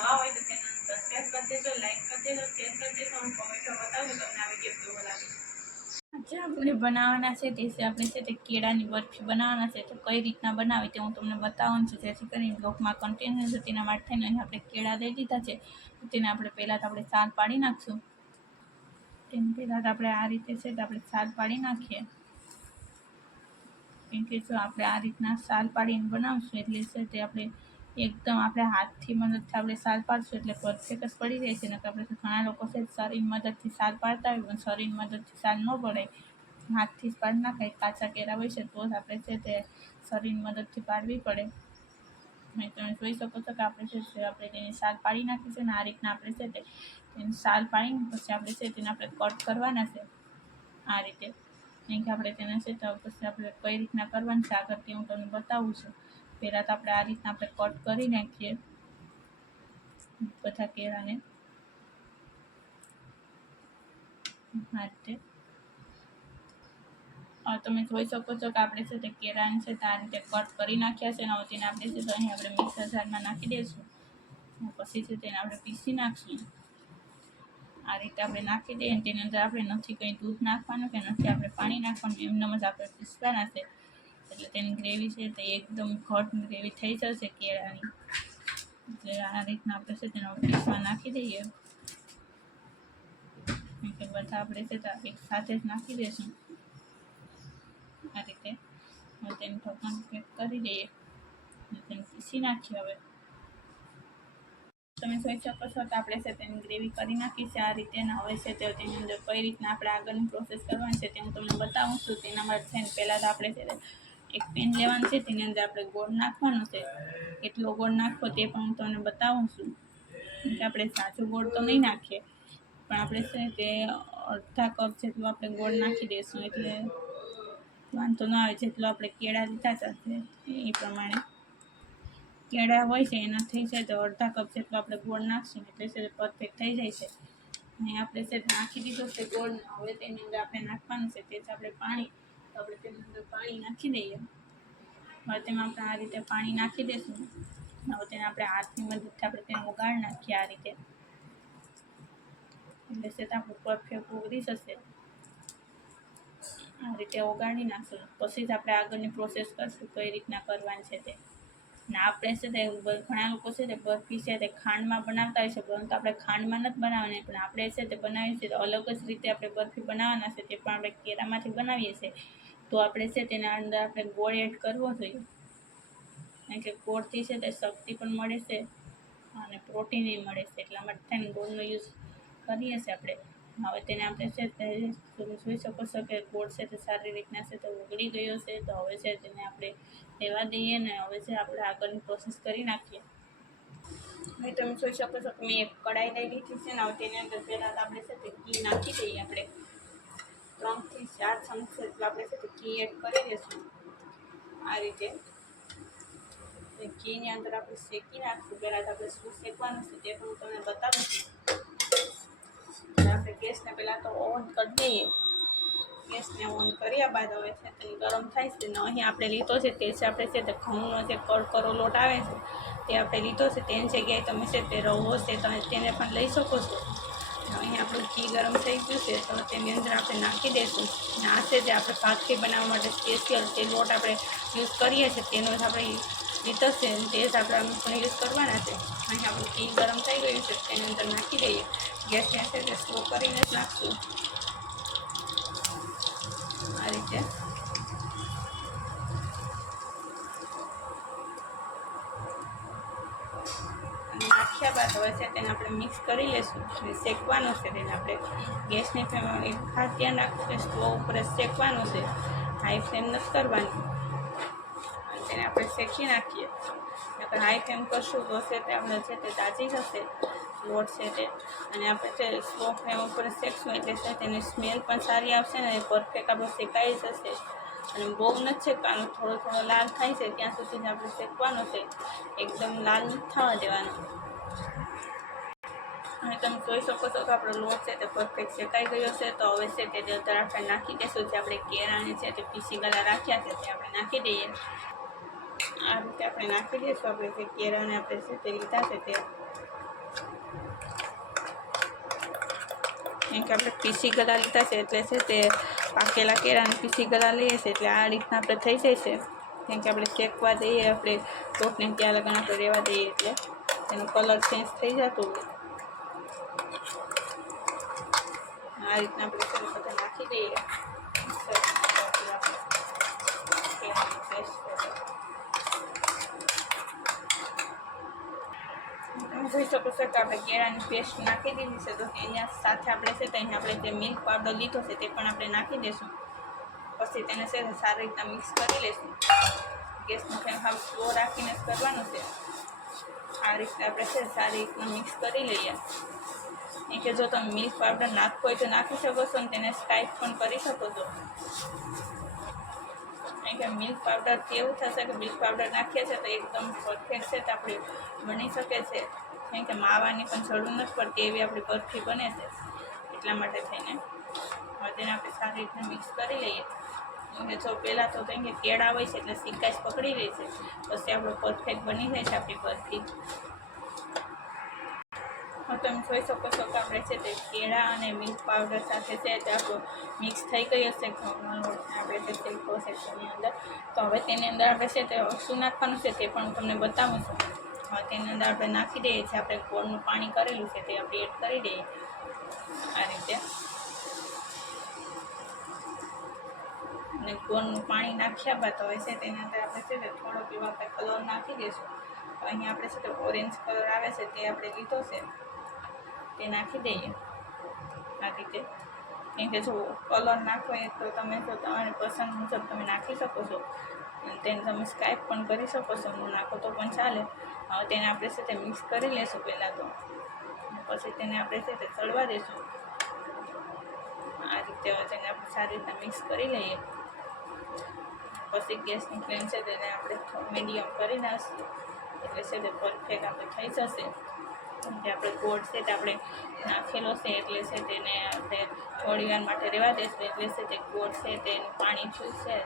નવા હોય તો ચેનલ સબસ્ક્રાઈબ કરી દેજો લાઈક કરી દેજો શેર કરી દેજો અને કોમેન્ટો બતાવજો તમને આ વીડિયો કેવો લાગે આજે આપણે બનાવવાના છે તે આપણે છે તે કેળાની બરફી બનાવવાના છે, તો કઈ રીતના બનાવી તે હું તમને બતાવવાનું છું. જેથી કરીને લોકમાં કન્ટિન્યુ છે તેના માટે થઈને આપણે કેળા લઈ લીધા છે. તેને આપણે પહેલાં તો આપણે સાલ પાડી નાખશું. તેમ પહેલાં તો આપણે આ રીતે છે તો આપણે સાલ પાડી નાખીએ. કેમ કે જો આપણે આ રીતના સાલ પાડીને બનાવશું, એટલે છે તે આપણે એકદમ આપણે હાથથી મદદથી આપણે સાર પાડશું એટલે પરફેક્ટ જ પડી જાય છે. નકર આપણે તો ઘણા લોકો છે શરીર મદદથી સાલ પાડતા હોય, પણ શરીર મદદથી સાર ન પડે. હાથથી જ પાડી નાખાય કાચા કેરા હોય છે તો જ આપણે છે તે શરીર મદદથી પાડવી પડે. અને તમે જોઈ શકો છો કે આપણે છે તે આપણે તેની સાર પાડી નાખી છે ને આ રીતના આપણે છે તે તેની સાર પાડીને પછી આપણે છે તેને આપણે કટ કરવાના છે આ રીતે. કેમ કે આપણે તેને છે તો પછી આપણે કઈ રીતના કરવાનું છે આગળથી હું તમને બતાવું છું. પહેલાં તો આપણે આ રીતના આપણે કટ કરી નાખીએ. બધા કેળાને. આ તમે જોઈ શકો છો કે આપણે છે તે કેળાને છે તે આ રીતે કટ કરી નાખ્યા છે અને તેને આપણે છે તો અહીં આપણે મિક્સર જારમાં નાખી દઈશું. પછી છે તેને આપણે પીસી નાખીએ આ રીતે આપણે નાખી દઈએ તેની અંદર આપણે નથી કંઈ દૂધ નાખવાનું કે નથી આપણે પાણી નાખવાનું એમને જ આપણે પીસવાના છે. એટલે તેની ગ્રેવી છે તે એકદમ ઘટ ગ્રેવી થઈ જશે કેળાની. એટલે આ રીતના આપણે છે તેનો પીસમાં નાખી દઈએ. કે બધા આપણે છે તો એક સાથે જ નાખી દઈશું આ રીતે તેને ઢક્કણ પેક કરી દઈએ. તેને પીસી નાખીએ હવે. તમે જોઈ શકો છો કે આપણે છે તેની ગ્રેવી કરી નાખી છે આ રીતે ના હવે છે તે તેની અંદર કઈ રીતના આપણે આગળની પ્રોસેસ કરવાની છે તે હું તમને બતાવું છું. તેના માટે પહેલાં તો આપણે છે એક પેન લેવાનું છે, તેની અંદર આપણે ગોળ નાખવાનો છે. કેટલો ગોળ નાખવો તે પણ હું તમને બતાવું છું. કે આપણે સાચો ગોળ તો નહીં નાખીએ. પણ આપણે છે તે અડધા કપ જેટલું આપણે ગોળ નાખી દઈશું, એટલે વાંધો ન આવે, જેટલો આપણે કેળા લીધા સાથે એ પ્રમાણે. કેળા હોય છે, એના થઈ જાય તો અડધા કપ જેટલો આપણે ગોળ નાખશું, એટલે છે પરફેક્ટ થઈ જાય છે. અને આપણે છે નાખી દીધો છે ગોળ હવે તેની અંદર આપણે નાખવાનું છે, તે છે આપણે પાણી તો આપણે તેની અંદર પાણી નાખી દઈએ. હવે તેમાં આપણે આ રીતે પાણી નાખી દઈશું હવે તેને આપણે હાથની મદદથી આપણે તેને ઉગાડ નાખીએ આ રીતે. એટલે છે આપણું પરફેક્ટ ઉગરી જશે. આ રીતે ઓગાળી નાખશું. પછી જ આપણે આગળની પ્રોસેસ કરશું કઈ રીતના કરવાની છે તે. ને આપણે છે તે ઘણા લોકો છે તે બરફી છે તે ખાંડમાં બનાવતા હોય છે, પરંતુ આપણે ખાંડમાં નથી બનાવવાની. પણ આપણે છે તે બનાવીએ છીએ તો અલગ જ રીતે આપણે બરફી બનાવવાના છે તે પણ આપણે કેરામાંથી બનાવીએ છીએ. તો આપણે છે તેના અંદર આપણે ગોળ એડ કરવો જોઈએ. કારણ કે ગોળથી છે તે શક્તિ પણ મળે છે અને પ્રોટીન મળે છે. એટલા માટે થઈને ગોળનો યુઝ કરીએ છીએ આપણે. હવે તેને આપણે છે તે તમે જોઈ શકો છો કે ગોળ છે તે સારી રીતના છે તે ઉગડી ગયો છે. તો હવે છે તેને આપણે લેવા દઈએ ને હવે છે આપણે આગળની પ્રોસેસ કરી નાખીએ. હવે તમે જોઈ શકો છો કે મેં એક કડાઈ લઈ લીધી છે ને હવે તેની અંદર પહેલાં આપણે છે તે ઘી નાખી દઈએ આપણે. ત્રણથી ચાર ચમચ જેટલું આપણે છે તે ઘી એડ કરી દઈશું આ રીતે. તે ઘીની અંદર આપણે શેકી નાખશું. પહેલાં તો આપણે શું શેકવાનું છે તે પણ હું તમને બતાવું છું. એટલે આપણે ગેસને પહેલાં તો ઓન કરી દઈએ. ગેસને ઓન કર્યા બાદ હવે છે તે ગરમ થાય છે ને અહીં આપણે લીધો છે તે છે આપણે છે તે ઘઉંનો જે કરકરો લોટ આવે છે તે આપણે લીધો છે તેની જગ્યાએ તમે છે તે રવો છે તમે તેને પણ લઈ શકો છો. અહીં આપણું ઘી ગરમ થઈ ગયું છે, તો તેની અંદર આપણે નાખી દઈશું અને આ છે જે આપણે ભાખરી બનાવવા માટે સ્પેશિયલ જે લોટ આપણે યુઝ કરીએ છીએ, તેનો જ આપણે લીધો છે તે જ આપણે પણ યુઝ કરવાના છે. અહીં આપણું ઘી ગરમ થઈ ગયું છે, તેની અંદર નાખી દઈએ. ગેસ છે તે સ્લો કરીને જ નાખશું. આ રીતે અને નાખ્યા બાદ હવે છે તેને આપણે મિક્સ કરી લઈશું અને શેકવાનું છે તેને આપણે. ગેસની ફ્લેમ એક ખાસ ધ્યાન રાખવું કે સ્ટોવ ઉપર શેકવાનું છે. હાઈ ફ્લેમ નથી કરવાની. અને તેને આપણે શેકી નાખીએ. નકર હાઈ ફ્લેમ કરશું તો છે તે આપણે છે તે તાજી જશે લોટ છે તે. અને આપણે તે સ્લો ફ્લેમ ઉપર શેકશું એટલે છે તેની સ્મેલ પણ સારી આવશે ને પરફેક્ટ આપણો શેકાઈ જશે. અને બહુ નથી શેકવાનું, થોડો થોડો લાલ થાય છે, ત્યાં સુધી જ આપણે શેકવાનો છે. એકદમ લાલ નથી થવા દેવાનો. અને તમે જોઈ શકો છો કે આપણો લોટ છે તે પરફેક્ટ શેકાઈ ગયો છે તો હવે છે તે અંદર આપણે નાખી દઈશું જે આપણે કેળાને છે તે પીસી ગલા રાખ્યા છે તે આપણે નાખી દઈએ આ રીતે આપણે નાખી દઈશું આપણે જે કેળાને આપણે છે તે લીધા છે તે કેમ કે આપણે પીસી ગલા લીધા છે એટલે છે તે પાકેલા કેળાને પીસી ગલા લઈએ છીએ એટલે આ રીતના આપણે થઈ જાય છે કેમ કે આપણે શેકવા દઈએ આપણે લોટને ત્યાં લગન આપણે રહેવા દઈએ એટલે એનો કલર ચેન્જ થઈ જતો આ રીતના આપણે બધા નાખી દઈએ. જોઈ શકો છો કે આપણે કેળાની પેસ્ટ નાખી દીધી છે. તો એના સાથે આપણે છે તો અહીંયા આપણે જે મિલ્ક પાવડર લીધો છે તે પણ આપણે નાખી દઈશું. પછી તેને છે સારી રીતના મિક્સ કરી લઈશું. ગેસનો ફ્લેમ હાવ સ્લો રાખીને જ કરવાનું છે. આ રીતે આપણે છે સારી રીતના મિક્સ કરી લઈએ. એ કે જો તમે મિલ્ક પાવડર નાખવો હોય તો નાખી શકો છો અને તેને સ્ટાઈપ પણ કરી શકો છો. કે મિલ્ક પાવડર એવું થશે કે મિલ્ક પાવડર નાખીએ છીએ તો એકદમ પરફેક્ટ છે તો આપણે બની શકે છે. કારણ કે માવાની પણ જરૂર નથી પડતી એવી આપણી બરફી બને છે. એટલા માટે થઈને હવે તેને આપણે સારી રીતના મિક્સ કરી લઈએ. અને જો પહેલાં તો કંઈ કેળા હોય છે એટલે સિક્કાશ પકડી રહે છે. પછી આપણો પરફેક્ટ બની જાય છે આપણી પરથી. તમે જોઈ શકો છો કે આપણે છે તે કેળા અને મિલ્ક પાવડર સાથે છે તે આપણું મિક્સ થઈ ગઈ હશે આપણે જે શેકો સેક્શનની અંદર. તો હવે તેની અંદર આપણે છે તે શું નાખવાનું છે તે પણ હું તમને બતાવું છું. તેની અંદર આપણે નાખી દઈએ છીએ, આપણે ગોળનું પાણી કરેલું છે તે આપણે એડ કરી દઈએ. આ રીતે. અને ગોળનું પાણી નાખ્યા બાદ હોય છે તેના અંદર આપણે છે થોડોક એવો આપણે કલર નાખી દઈશું તો અહીંયા આપણે છે તો ઓરેન્જ કલર આવે છે તે આપણે લીધો છે. તે નાખી દઈએ. આ રીતે. કેમ કે જો કલર નાખો હોય તો તમે જો તમારી પસંદ મુજબ તમે નાખી શકો છો. તેને તમે સ્કાઈપ પણ કરી શકો છો. હું નાખો તો પણ ચાલે. હવે તેને આપણે છે તે મિક્સ કરી લેશું પહેલાં તો. પછી તેને આપણે છે તે ચડવા દઈશું આ રીતે તેને આપણે સારી રીતના મિક્સ કરી લઈએ. પછી ગેસની ફ્લેમ છે તેને આપણે મીડિયમ કરી નાખીશું. એટલે છે તે પરફેક્ટ આપણે થઈ જશે. જે આપણે ગોળ છે તે આપણે નાખેલો છે, એટલે છે તેને આપણે થોડી વાર માટે રહેવા દઈશું એટલે છે તે ગોળ છે તેનું પાણી છે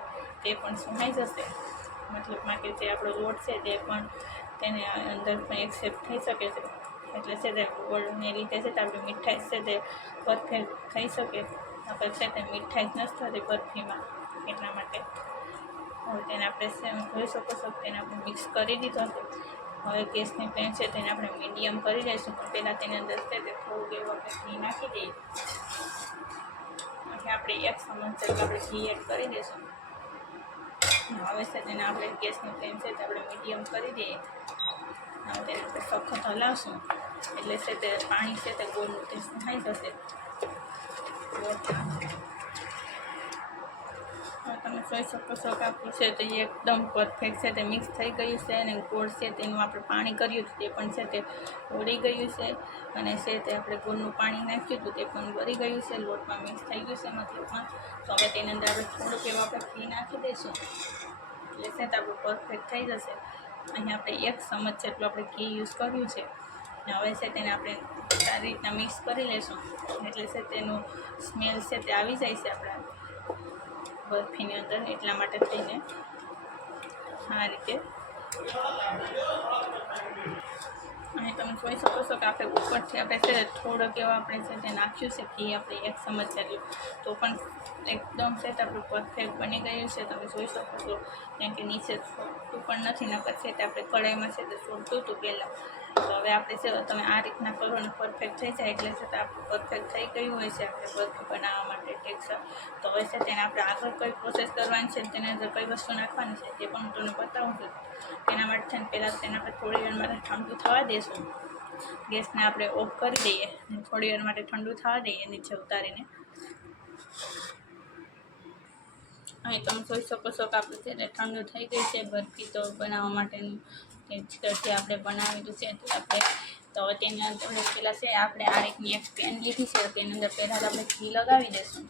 તે પણ સુમાઈ જશે. મતલબમાં કે જે આપણો લોટ છે તે પણ તેને અંદર પણ એક્સેપ્ટ થઈ શકે છે. એટલે છે તે ગોળને રીતે છે તે આપણી મીઠાઈ છે તે પરફેક્ટ થઈ શકે. આપણે છે તે મીઠાઈ જ નથી થતી બરફીમાં. એટલા માટે. હવે તેને આપણે સેમ જોઈ શકો છો. તેને આપણે મિક્સ કરી દીધો હતો. હવે ગેસની પેન છે તેને આપણે મીડિયમ કરી દઈશું પણ પહેલાં તેની અંદર છે તે થોડુંક એવું આપણે ઘી નાખી દઈએ. અને આપણે એક સમજ જેટલું આપણે ઘી એડ કરી દઈશું. હવે છે તેને આપણે ગેસની ફ્લેમ છે તે આપણે મીડિયમ કરી દઈએ. હવે તેને આપણે સખત હલાવશું. એટલે છે તે પાણી છે તે ગોળનું ટેસ્ટ થઈ જશે. ગોળ તમે જોઈ શકો છો કે આપણું છે તે એકદમ પરફેક્ટ છે તે મિક્સ થઈ ગયું છે અને ગોળ છે તેનું આપણે પાણી કર્યું હતું તે પણ છે તે ઓળી ગયું છે અને છે તે આપણે ગોળનું પાણી નાખ્યું હતું તે પણ વળી ગયું છે, લોટમાં મિક્સ થઈ ગયું છે મતલબમાં તો હવે તેની અંદર આપણે થોડુંક એવું આપણે ઘી નાખી દઈશું. એટલે છે તે આપણું પરફેક્ટ થઈ જશે. અહીંયા આપણે એક ચમચ જેટલું આપણે ઘી યુઝ કર્યું છે. હવે છે તેને આપણે સારી રીતના મિક્સ કરી લઈશું. એટલે છે તેનું સ્મેલ છે તે આવી જાય છે આપણા. બરફીની અંદર એટલા માટે થઈને આ રીતે. અને તમે જોઈ શકો છો કે આપણે ઉપરથી આપણે થોડોક એવો આપણે છે તે નાખ્યું છે ઘી આપણે એક ચમચ જેટલું તો પણ એકદમ છે તે આપણું પરફેક્ટ બની ગયું છે. તમે જોઈ શકો છો. કે નીચે છોડતું પણ નથી, નકર છે તે આપણે કઢાઈમાં છે તે છોડતું હતું પહેલાં. તો હવે આપણે છે તમે આ રીતના કરો ને પરફેક્ટ થઈ જાય એટલે છે આપણું પરફેક્ટ થઈ ગયું હોય છે આપણે બરફી બનાવવા માટે ટેક્સર તો હવે છે તેને આપણે આગળ કઈ પ્રોસેસ કરવાની છે તેની અંદર કઈ વસ્તુ નાખવાની છે તે પણ હું તમને બતાવું છું. તેના માટે છે ને પહેલાં તેને આપણે થોડી વાર માટે ઠંડુ થવા દેશું. ગેસને આપણે ઓફ કરી દઈએ થોડી વાર માટે ઠંડુ થવા દઈએ નીચે ઉતારીને. અહીં તમે જોઈ શકો છો કે આપણે ઠંડુ થઈ ગઈ છે બરફી તો બનાવવા માટેનું. જે આપણે બનાવેલું છે તો આપણે, તો તેની અંદર પહેલાં છે, આપણે આ રીતની એક પેન લીધી છે, તેની અંદર પહેલાં તો આપણે ઘી લગાવી દઈશું.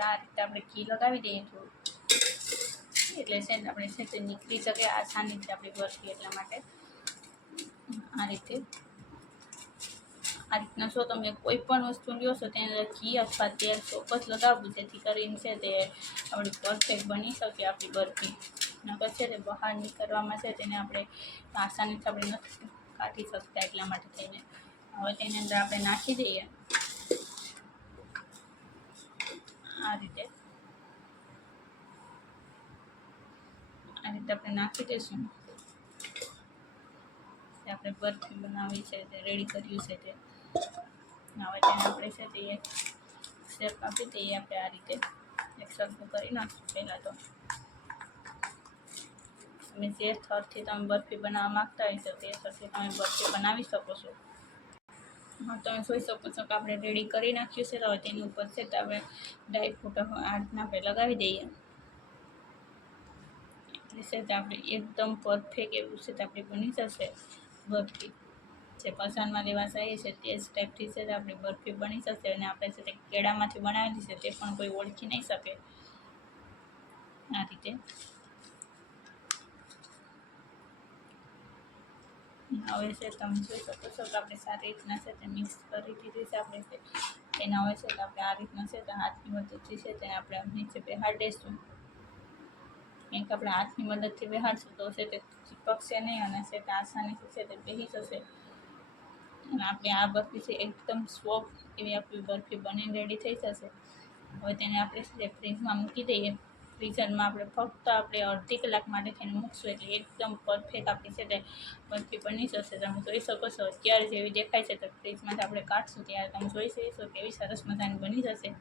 આ રીતે આપણે ઘી લગાવી દઈએ થોડું. એટલે છે આપણે છે તે નીકળી શકે આસાનીથી આપણી બરફી એટલા માટે. આ રીતે. આ રીતના જો તમે કોઈ પણ વસ્તુ લ્યો છો, તેની અંદર ઘી અથવા તેલ ચોક્કસ લગાવવું, જેથી કરીને છે તે આપણી પરફેક્ટ બની શકે આપણી બરફી. નકર છે તે બહાર નીકળવામાં છે, તેને આપણે આસાનીથી આપણે નથી કાઢી શકતા એટલા માટે થઈને. હવે તેની અંદર આપણે નાખી દઈએ. આ રીતે. આ રીતે આપણે નાખી દઈશું. આપણે બરફી બનાવી છે તે રેડી કર્યું છે તે. હવે તેને આપણે છે તે શેપ આપી દઈએ આપણે આ રીતે. એક સરખું કરી નાખશું પહેલાં તો. તમે જે થરથી તમે બરફી બનાવવા માગતા હોય તો તે થરથી તમે બરફી બનાવી શકો છો. હા, તમે જોઈ શકો છો કે આપણે રેડી કરી નાખ્યું છે, તો તેની ઉપર છે તો આપણે ડ્રાય ફ્રૂટ આ રીતના આપણે લગાવી દઈએ. એટલે છે તો આપણે એકદમ પરફેક્ટ એવું છે તો આપણી બની જશે બરફી. જે પસંદમાં લેવા જઈએ છે તે જ ટાઈપથી છે તે આપણી બરફી બની જશે અને આપણે છે તે કેળામાંથી બનાવેલી છે તે પણ કોઈ ઓળખી નહીં શકે. આ રીતે. હવે છે, તમે જોઈ શકો છો કે આપણે સારી રીતના છે તે મિક્સ કરી દીધી છે. આપણે એના હોય છે તો આપણે આ રીતના છે તો હાથની મદદથી છે તેને આપણે નીચે બેહાડીશું. કેમ કે આપણે હાથની મદદથી બેહાડશું તો છે તે ચીપકશે નહીં અને છે તે આસાનીથી છે તે બેસી જશે. અને આપણે આ બરફી છે એકદમ સોફ્ટ એવી આપણી બરફી બનીને રેડી થઈ જશે. હવે તેને આપણે ફ્રીજમાં મૂકી દઈએ. ફ્રીઝરમાં આપણે ફક્ત આપણે અડધી કલાક માટે થઈને મૂકશું એટલે એકદમ પરફેક્ટ આપણી છે તે બરફી બની જશે તમે જોઈ શકો છો, અત્યારે જેવી દેખાય છે, તો ફ્રીજમાંથી આપણે કાઢશું. ત્યારે તમે જોઈ શકશો કેવી સરસ મજાની બની જશે.